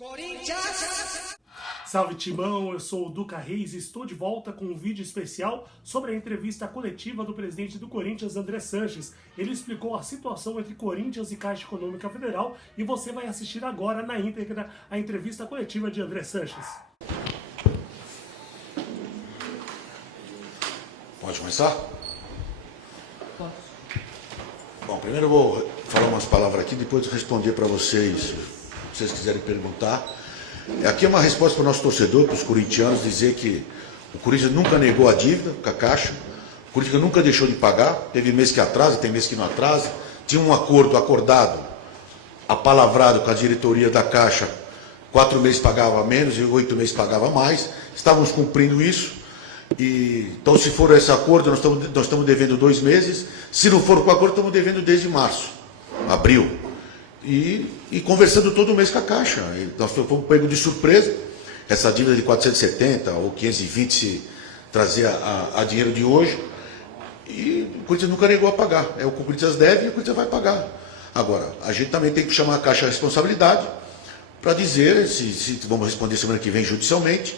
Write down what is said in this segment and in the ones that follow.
Corinthians! Salve Timão, eu sou o Duca Reis e estou de volta com um vídeo especial sobre a entrevista coletiva do presidente do Corinthians, André Sanches. Ele explicou a situação entre Corinthians e Caixa Econômica Federal e você vai assistir agora na íntegra a entrevista coletiva de André Sanches. Pode começar? Pode. Bom, primeiro eu vou falar umas palavras aqui, depois responder para vocês, se vocês quiserem perguntar. Aqui é uma resposta para o nosso torcedor, para os corintianos, dizer que o Corinthians nunca negou a dívida com a Caixa, o Corinthians nunca deixou de pagar, teve mês que atrasa, tem mês que não atrasa, tinha um acordo acordado, apalavrado com a diretoria da Caixa, 4 meses pagava menos e 8 meses pagava mais, estávamos cumprindo isso, então se for esse acordo, nós estamos devendo 2 meses, se não for com o acordo, estamos devendo desde março, abril. E conversando todo mês com a Caixa. Nós fomos pego de surpresa, essa dívida de 470 ou 520 se trazer a dinheiro de hoje, e o Corinthians nunca negou a pagar. É o que o Corinthians deve e o Corinthians vai pagar. Agora, a gente também tem que chamar a Caixa à responsabilidade para dizer, se vamos responder semana que vem judicialmente,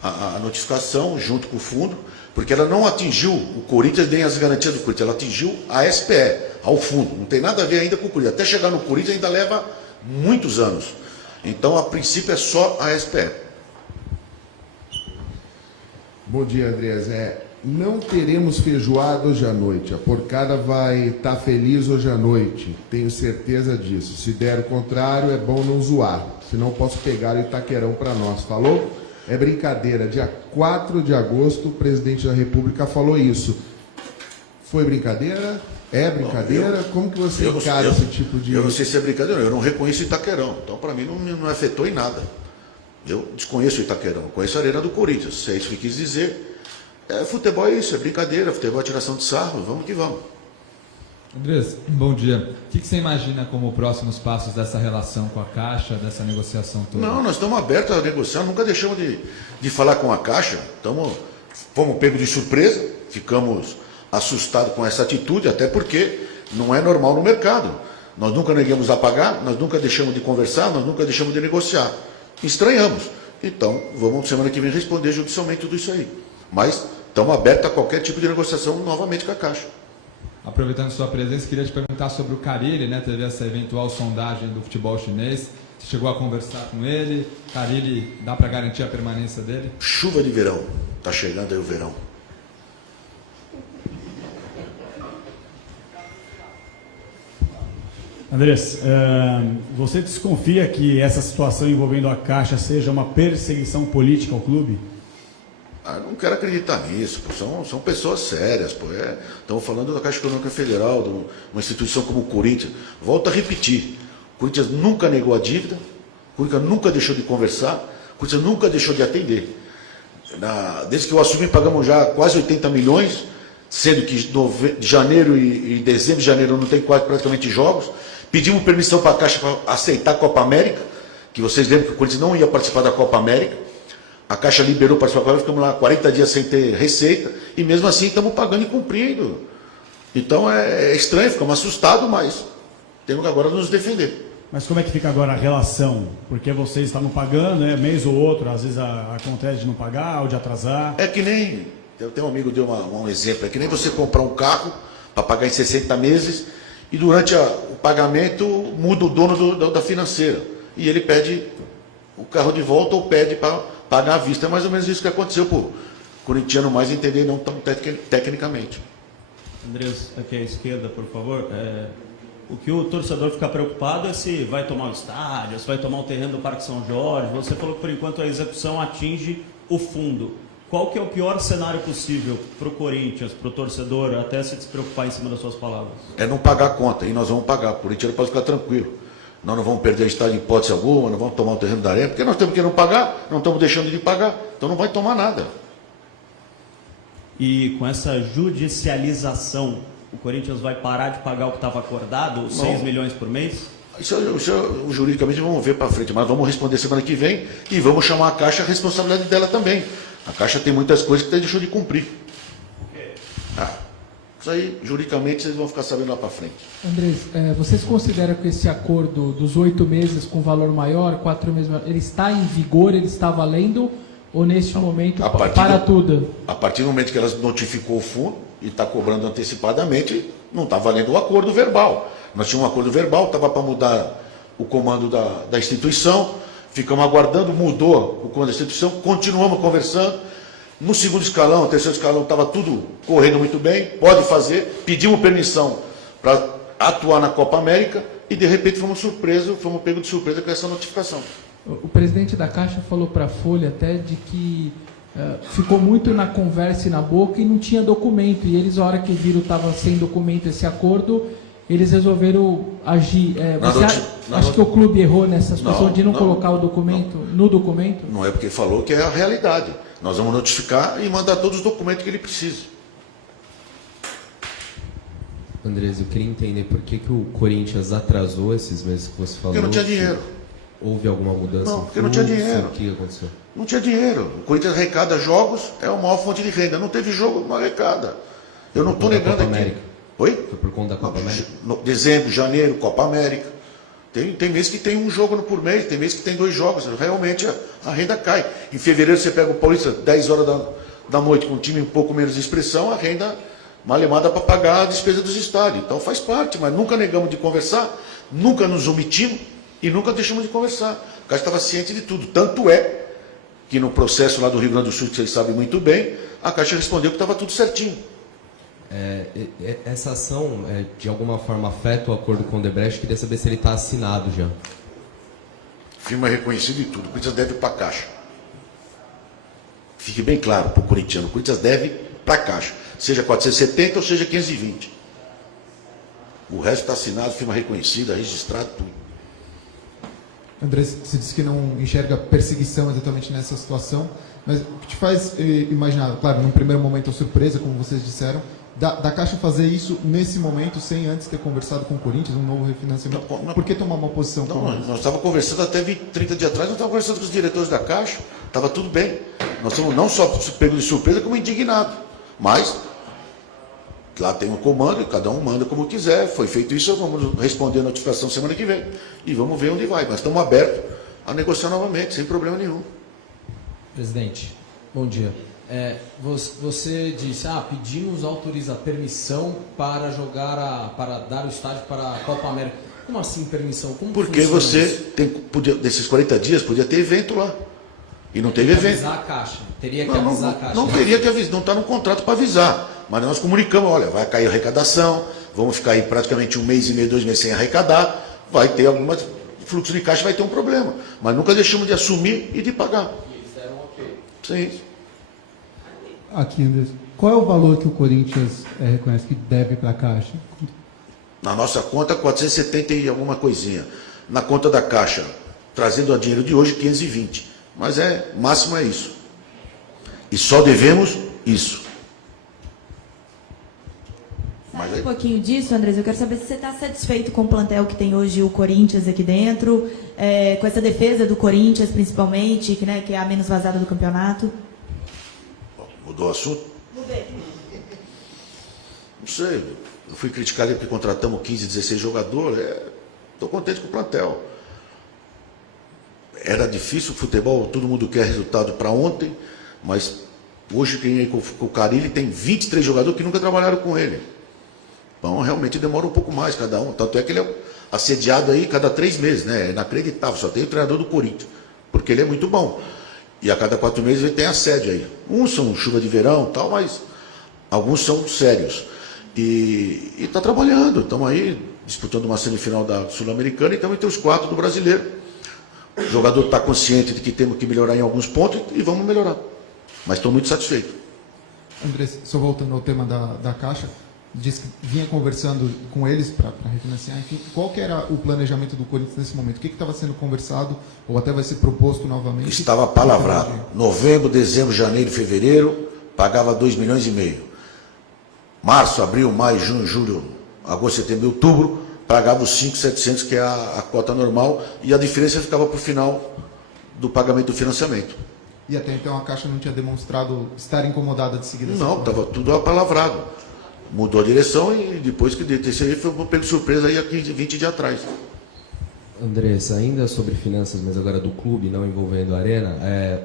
a notificação junto com o fundo, porque ela não atingiu o Corinthians nem as garantias do Corinthians, ela atingiu a SPE, ao fundo. Não tem nada a ver ainda com o Corinthians. Até chegar no Corinthians ainda leva muitos anos. Então, a princípio, é só a SPE. Bom dia, Andrés. Não teremos feijoada hoje à noite. A porcada vai estar feliz hoje à noite. Tenho certeza disso. Se der o contrário, é bom não zoar. Senão posso pegar o Itaquerão para nós. Falou? É brincadeira. Dia 4 de agosto, o presidente da República falou isso. Foi brincadeira? É brincadeira? Como que você encara esse tipo de... Eu não sei se é brincadeira, eu não reconheço o Itaquerão. Então, para mim, não afetou em nada. Eu desconheço o Itaquerão, conheço a Arena do Corinthians. Se é isso que quis dizer, futebol é isso, é brincadeira, futebol é tiração de sarro, vamos que vamos. Andrés, bom dia. O que você imagina como próximos passos dessa relação com a Caixa, dessa negociação toda? Não, nós estamos abertos a negociar, nunca deixamos de falar com a Caixa. Fomos pegos de surpresa, ficamos assustados com essa atitude, até porque não é normal no mercado. Nós nunca negamos a pagar, nós nunca deixamos de conversar, nós nunca deixamos de negociar. Estranhamos. Então, vamos semana que vem responder judicialmente tudo isso aí. Mas estamos abertos a qualquer tipo de negociação novamente com a Caixa. Aproveitando sua presença, queria te perguntar sobre o Carille, né? Teve essa eventual sondagem do futebol chinês. Você chegou a conversar com ele? Carille, dá para garantir a permanência dele? Chuva de verão. Está chegando aí o verão. Andrés, você desconfia que essa situação envolvendo a Caixa seja uma perseguição política ao clube? Não quero acreditar nisso, pô. São pessoas sérias, pô. Estamos falando da Caixa Econômica Federal, de uma instituição como o Corinthians. Volto a repetir, o Corinthians nunca negou a dívida, o Corinthians nunca deixou de conversar, o Corinthians nunca deixou de atender. Desde que eu assumi, pagamos já quase 80 milhões, sendo que de janeiro e dezembro de janeiro não tem quase praticamente jogos. Pedimos permissão para a Caixa para aceitar a Copa América, que vocês lembram que o Corinthians não ia participar da Copa América. A Caixa liberou para participar, ficamos lá 40 dias sem ter receita, e mesmo assim estamos pagando e cumprindo. Então é estranho, ficamos assustados, mas temos que agora nos defender. Mas como é que fica agora a relação? Porque vocês estavam pagando, né, mês ou outro, às vezes acontece de não pagar ou de atrasar. É que nem, eu tenho um amigo que deu um exemplo, é que nem você comprar um carro para pagar em 60 meses, e durante o pagamento muda o dono da financeira, e ele pede o carro de volta ou pede para pagar à vista. É mais ou menos isso que aconteceu por corintiano mais entender, não tão tecnicamente. Andrés, aqui à esquerda, por favor. O que o torcedor fica preocupado é se vai tomar o estádio, se vai tomar o terreno do Parque São Jorge. Você falou que por enquanto a execução atinge o fundo. Qual que é o pior cenário possível para o Corinthians, para o torcedor, até se despreocupar em cima das suas palavras? É não pagar a conta, e nós vamos pagar. O corintiano pode ficar tranquilo. Nós não vamos perder o estádio em hipótese alguma, não vamos tomar o terreno da arena, porque nós temos que não pagar, não estamos deixando de pagar, então não vai tomar nada. E com essa judicialização, o Corinthians vai parar de pagar o que estava acordado, 6 milhões por mês? Isso juridicamente vamos ver para frente, mas vamos responder semana que vem e vamos chamar a Caixa, a responsabilidade dela também. A Caixa tem muitas coisas que deixou de cumprir. Isso aí, juridicamente, vocês vão ficar sabendo lá para frente. Andrés, vocês consideram que esse acordo dos 8 meses com valor maior, 4 meses maior, ele está em vigor, ele está valendo, ou neste momento para tudo? A partir do momento que elas notificou o fundo e está cobrando antecipadamente, não está valendo o acordo verbal. Nós tínhamos um acordo verbal, estava para mudar o comando da instituição, ficamos aguardando, mudou o comando da instituição, continuamos conversando. No segundo escalão, terceiro escalão, estava tudo correndo muito bem, pode fazer, pedimos permissão para atuar na Copa América e de repente fomos pegos de surpresa com essa notificação. O presidente da Caixa falou para a Folha até de que ficou muito na conversa e na boca e não tinha documento. E eles, a hora que viram que estava sem documento esse acordo, eles resolveram agir. Acho que o clube errou nessa situação de não colocar o documento no documento? Não é porque falou que é a realidade. Nós vamos notificar e mandar todos os documentos que ele precisa. Andrés, eu queria entender por que o Corinthians atrasou esses meses que você falou. Porque não tinha dinheiro. Houve alguma mudança? Não, porque não tinha dinheiro. O que aconteceu? Não tinha dinheiro. O Corinthians arrecada jogos, é a maior fonte de renda. Não teve jogo, não arrecada. Eu não estou negando Copa aqui. América. Oi? Foi por conta da Copa América? Dezembro, janeiro, Copa América. Tem mês que tem um jogo por mês, tem mês que tem 2 jogos. Realmente a renda cai. Em fevereiro você pega o Paulista 10 horas da noite com um time um pouco menos de expressão, a renda malemada para pagar a despesa dos estádios. Então faz parte, mas nunca negamos de conversar, nunca nos omitimos e nunca deixamos de conversar. O Caixa estava ciente de tudo. Tanto é que no processo lá do Rio Grande do Sul, que vocês sabem muito bem, a Caixa respondeu que estava tudo certinho. Essa ação, de alguma forma, afeta o acordo com o Odebrecht? Queria saber se ele está assinado já. Firma reconhecida e tudo. O Corinthians deve para a Caixa. Fique bem claro para o corintiano. O Corinthians deve para a Caixa. Seja 470 ou seja 520. O resto está assinado, firma reconhecida, registrado, tudo. André, você disse que não enxerga perseguição exatamente nessa situação, mas o que te faz imaginar, claro, num primeiro momento a surpresa, como vocês disseram, da Caixa fazer isso nesse momento, sem antes ter conversado com o Corinthians, um novo refinanciamento? Por que tomar uma posição como essa? Nós estávamos conversando até 30 dias atrás, nós estávamos conversando com os diretores da Caixa, estava tudo bem. Nós estamos não só pegos de surpresa, como indignados. Mas, lá tem um comando e cada um manda como quiser. Foi feito isso, vamos responder a notificação semana que vem. E vamos ver onde vai. Mas estamos abertos a negociar novamente, sem problema nenhum. Presidente, bom dia. Você disse, pedimos permissão para para dar o estádio para a Copa América. Como assim permissão? Como porque você nesses 40 dias podia ter evento lá. E não teve evento. Avisar a Caixa. Teria que avisar a Caixa. Não teria que avisar, não está no contrato para avisar. Mas nós comunicamos, olha, vai cair a arrecadação, vamos ficar aí praticamente 1 mês e meio, 2 meses sem arrecadar, vai ter algumas fluxo de caixa, vai ter um problema. Mas nunca deixamos de assumir e de pagar. E eles deram ok. Sim. Aqui, Andrés, qual é o valor que o Corinthians reconhece que deve para a Caixa? Na nossa conta, 470 e alguma coisinha. Na conta da Caixa, trazendo a dinheiro de hoje, 520. Mas máximo é isso. E só devemos isso. Um pouquinho disso, Andrés, eu quero saber se você está satisfeito com o plantel que tem hoje o Corinthians aqui dentro, com essa defesa do Corinthians, principalmente, que é a menos vazada do campeonato. Mudou o assunto? Mudei. Não sei. Eu fui criticado porque contratamos 15, 16 jogadores. Estou contente com o plantel. Era difícil o futebol, todo mundo quer resultado para ontem, mas hoje quem é com o Carille tem 23 jogadores que nunca trabalharam com ele. Então realmente demora um pouco mais cada um. Tanto é que ele é assediado aí cada 3 meses, né? É inacreditável, só tem o treinador do Corinthians, porque ele é muito bom. E a cada 4 meses ele tem assédio aí. Uns são chuva de verão tal, mas alguns são sérios. E está trabalhando, estamos aí disputando uma semifinal da Sul-Americana e estamos entre os 4 do brasileiro. O jogador está consciente de que temos que melhorar em alguns pontos e vamos melhorar. Mas estou muito satisfeito. André, só voltando ao tema da Caixa, disse que vinha conversando com eles para refinanciar. Enfim, qual que era o planejamento do Corinthians nesse momento? O que estava sendo conversado ou até vai ser proposto novamente? Estava palavrado. Novembro, dezembro, janeiro, fevereiro, pagava 2,5 milhões. Março, abril, maio, junho, julho, agosto, setembro, outubro, pagava os 5.700, que é a cota normal, e a diferença ficava para o final do pagamento do financiamento. E até então a Caixa não tinha demonstrado estar incomodada de seguir essa Não, estava tudo apalavrado. mudou a direção e depois que desse aí foi pego surpresa aí há 20 dias atrás. Andrés, ainda sobre finanças, mas agora do clube, não envolvendo a Arena,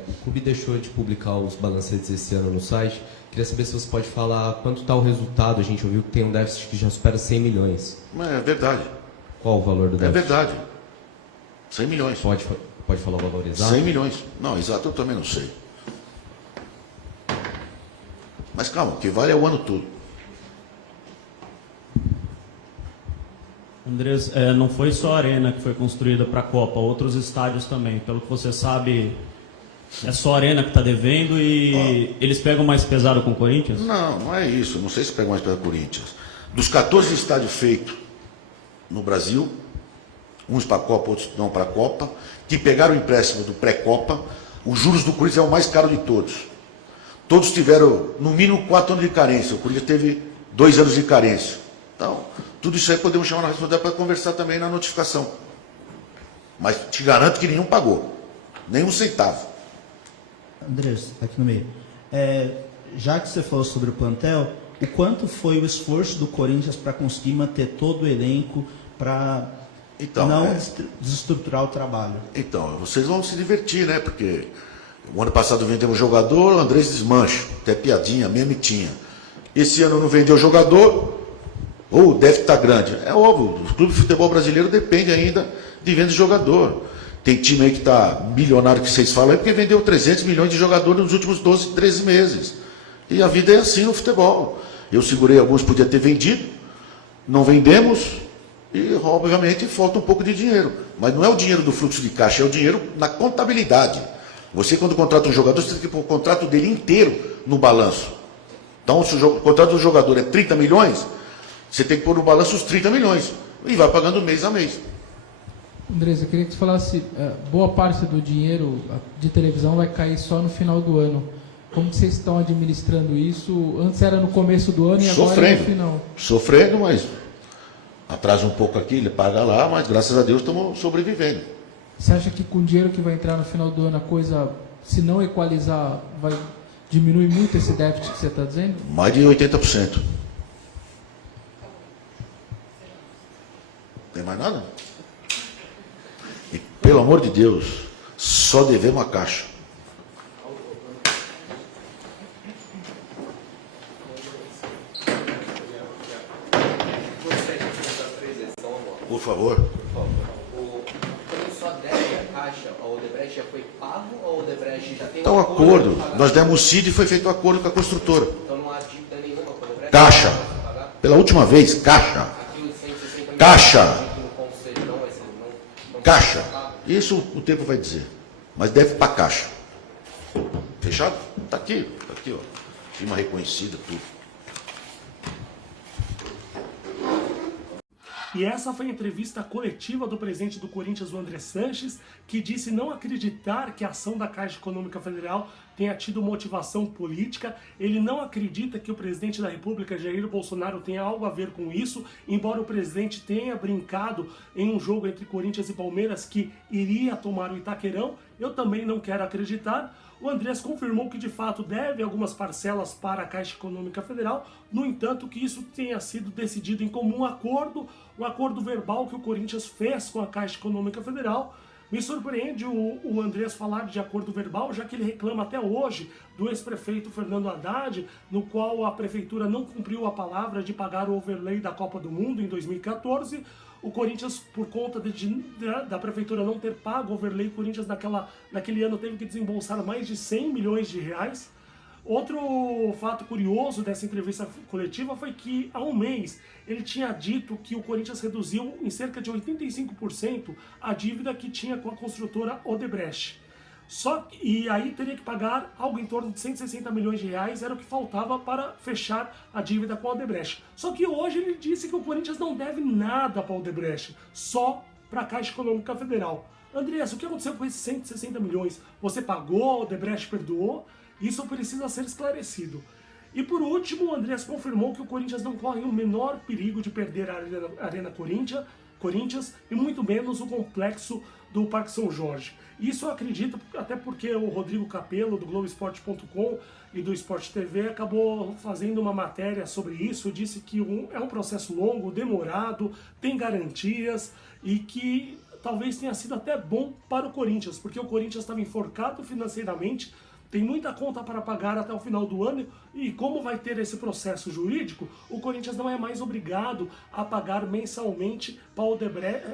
o clube deixou de publicar os balancetes esse ano no site. Queria saber se você pode falar quanto está o resultado. A gente ouviu que tem um déficit que já supera 100 milhões. É verdade. Qual o valor do déficit? É verdade. 100 milhões. Pode falar o valor exato? 100 milhões. Não, exato eu também não sei. Mas calma, o que vale é o ano todo. Andrés, não foi só a Arena que foi construída para a Copa, outros estádios também. Pelo que você sabe, é só a Arena que está devendo e eles pegam mais pesado com o Corinthians? Não, não é isso. Não sei se pegam mais pesado com o Corinthians. Dos 14 estádios feitos no Brasil, uns para a Copa, outros não para a Copa, que pegaram o empréstimo do pré-Copa, os juros do Corinthians é o mais caro de todos. Todos tiveram, no mínimo, 4 anos de carência. O Corinthians teve 2 anos de carência. Então, tudo isso aí podemos chamar na responsabilidade para conversar também na notificação. Mas te garanto que nenhum pagou. Nem um centavo. Andrés, aqui no meio. Já que você falou sobre o plantel, o quanto foi o esforço do Corinthians para conseguir manter todo o elenco, para não desestruturar o trabalho? Então, vocês vão se divertir, né? Porque o ano passado vendemos jogador, o Andrés desmancha. Até piadinha, meme tinha. Esse ano não vendeu jogador, ou o déficit está grande. É óbvio, o clube de futebol brasileiro depende ainda de venda de jogador. Tem time aí que está milionário, que vocês falam, é porque vendeu 300 milhões de jogadores nos últimos 12, 13 meses. E a vida é assim no futebol. Eu segurei alguns, podia ter vendido, não vendemos, e obviamente falta um pouco de dinheiro. Mas não é o dinheiro do fluxo de caixa, é o dinheiro na contabilidade. Você, quando contrata um jogador, você tem que pôr o contrato dele inteiro no balanço. Então, se o contrato do jogador é 30 milhões, você tem que pôr no balanço os 30 milhões. E vai pagando mês a mês. Andrés, eu queria que você falasse, boa parte do dinheiro de televisão vai cair só no final do ano. Como que vocês estão administrando isso? Antes era no começo do ano e agora é no final. Sofrendo, mas atrasa um pouco aqui, ele paga lá, mas graças a Deus estamos sobrevivendo. Você acha que com o dinheiro que vai entrar no final do ano a coisa, se não equalizar, vai diminuir muito esse déficit que você está dizendo? Mais de 80%. Tem mais nada? E, pelo amor de Deus, só devemos a Caixa. Por favor. Quando só deve a Caixa, a Odebrecht já foi pago ou a Odebrecht já tem Então, acordo. Nós demos CID e foi feito um acordo com a construtora. Então não há dívida nenhuma com a Odebrecht? Caixa. Pela última vez, Caixa. Caixa. Caixa. Isso o tempo vai dizer. Mas deve para Caixa. Fechado? Está aqui, ó. Firma reconhecida, tudo. E essa foi a entrevista coletiva do presidente do Corinthians, o André Sanches, que disse não acreditar que a ação da Caixa Econômica Federal tenha tido motivação política. Ele não acredita que o presidente da República, Jair Bolsonaro, tenha algo a ver com isso, embora o presidente tenha brincado em um jogo entre Corinthians e Palmeiras que iria tomar o Itaquerão. Eu também não quero acreditar. O Andrés confirmou que de fato deve algumas parcelas para a Caixa Econômica Federal, no entanto que isso tenha sido decidido em comum acordo, o acordo verbal que o Corinthians fez com a Caixa Econômica Federal. Me surpreende o Andrés falar de acordo verbal, já que ele reclama até hoje do ex-prefeito Fernando Haddad, no qual a prefeitura não cumpriu a palavra de pagar o overlay da Copa do Mundo em 2014. O Corinthians, por conta da prefeitura não ter pago o overlay, o Corinthians naquele ano teve que desembolsar mais de 100 milhões de reais. Outro fato curioso dessa entrevista coletiva foi que, há um mês, ele tinha dito que o Corinthians reduziu em cerca de 85% a dívida que tinha com a construtora Odebrecht. E aí teria que pagar algo em torno de 160 milhões de reais, era o que faltava para fechar a dívida com a Odebrecht. Só que hoje ele disse que o Corinthians não deve nada para a Odebrecht, só para a Caixa Econômica Federal. Andrés, o que aconteceu com esses 160 milhões? Você pagou, a Odebrecht perdoou? Isso precisa ser esclarecido. E por último, o Andrés confirmou que o Corinthians não corre o menor perigo de perder a Arena Corinthians e muito menos o complexo do Parque São Jorge. Isso eu acredito, até porque o Rodrigo Capello, do Globoesporte.com e do Sport TV, acabou fazendo uma matéria sobre isso, disse que é um processo longo, demorado, tem garantias e que talvez tenha sido até bom para o Corinthians, porque o Corinthians estava enforcado financeiramente, tem muita conta para pagar até o final do ano e como vai ter esse processo jurídico, o Corinthians não é mais obrigado a pagar mensalmente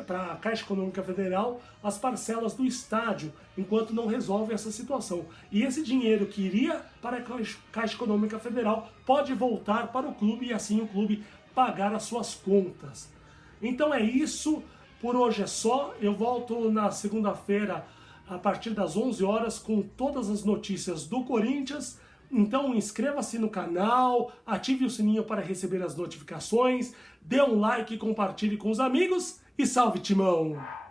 para a Caixa Econômica Federal as parcelas do estádio, enquanto não resolve essa situação. E esse dinheiro que iria para a Caixa Econômica Federal pode voltar para o clube e assim o clube pagar as suas contas. Então é isso, por hoje é só, eu volto na segunda-feira a partir das 11 horas com todas as notícias do Corinthians. Então inscreva-se no canal, ative o sininho para receber as notificações, dê um like, compartilhe com os amigos e salve Timão!